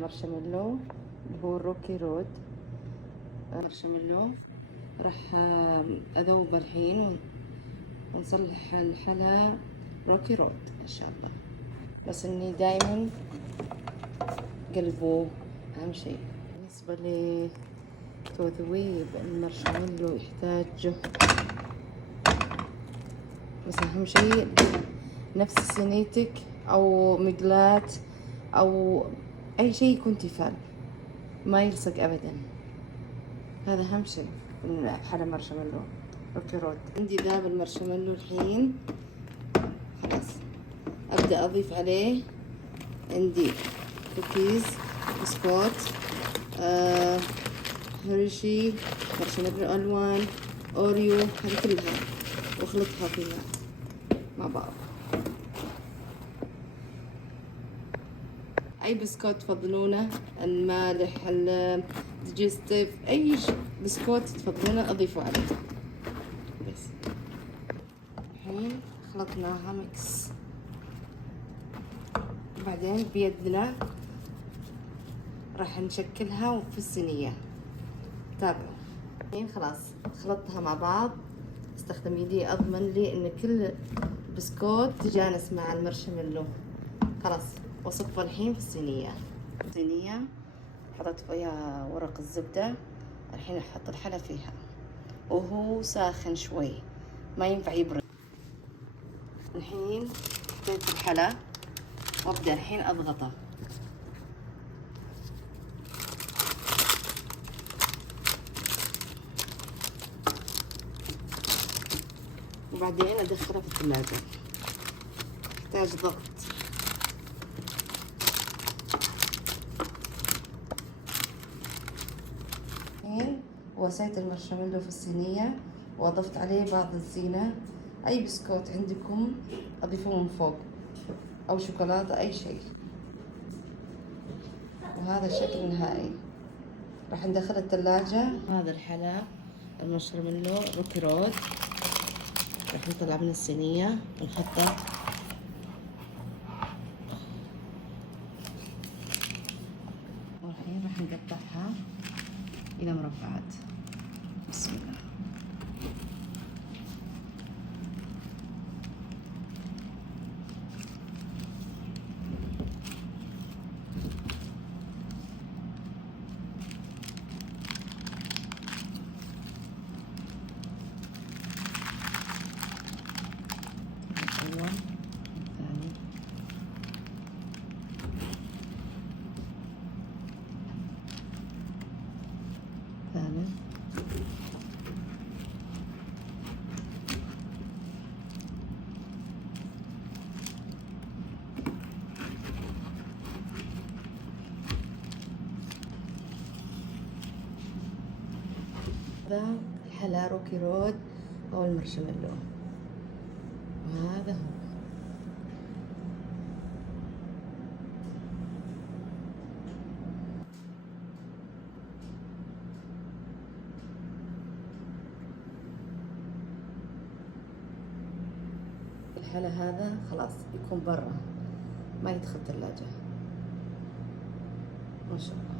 مارشميلو اللي هو الروكي رود. مارشميلو راح اذوب الحين ونصلح الحلا روكي رود ان شاء الله. بس اني دايما قلبوه اهم شيء. بالنسبة لتذويب المارشميلو يحتاج جهد، بس اهم شيء نفس صينيتك او مقلاة او اي شيء يكون تيفال ما يلصق ابدا. هذا اهم شيء في حلا مارشميلو روكي رود. عندي ذاب المارشميلو الحين خلاص. ابدا اضيف عليه عندي كوكيز، بسكوت، هرشي، مارشميلو الوان، اوريو، هذه كلها واخلطها فيها مع بعض. اي بسكوت تفضلونه، المالح، الديجستيف، اي بسكوت تفضلونه اضيفوا عليه. بس الحين خلطناها ميكس، وبعدين بيدنا راح نشكلها في الصينية. تابعوا. الحين خلاص خلطتها مع بعض. استخدم يدي اضمن لي ان كل بسكوت تجانس مع المارشميلو. خلاص وصفه الحين في الصينية حطيت فيها ورق الزبدة. الحين احط الحلا فيها وهو ساخن شوي، ما ينفع يبرد. الحين حطيت الحلا وابدأ الحين اضغطه. وبعدين ادخله في الثلاجة. يحتاج ضغط. الحين وسيت المارشميلو في الصينية واضفت عليه بعض الزينة. اي بسكوت عندكم اضيفوه من فوق او شوكولاتة اي شيء. وهذا الشكل النهائي. راح ندخل الثلاجة. هذا الحلا المارشميلو روكي رود راح نطلع من الصينية ونحطه. والحين راح نقطعها إلى مربعات. بسم الله. الأول، الثاني، الثالث، هذا الحلا روكي رود أو المارشميلو، وهذا هو. الحلا هذا خلاص يكون برا، ما يدخل ثلاجة. ما شاء الله.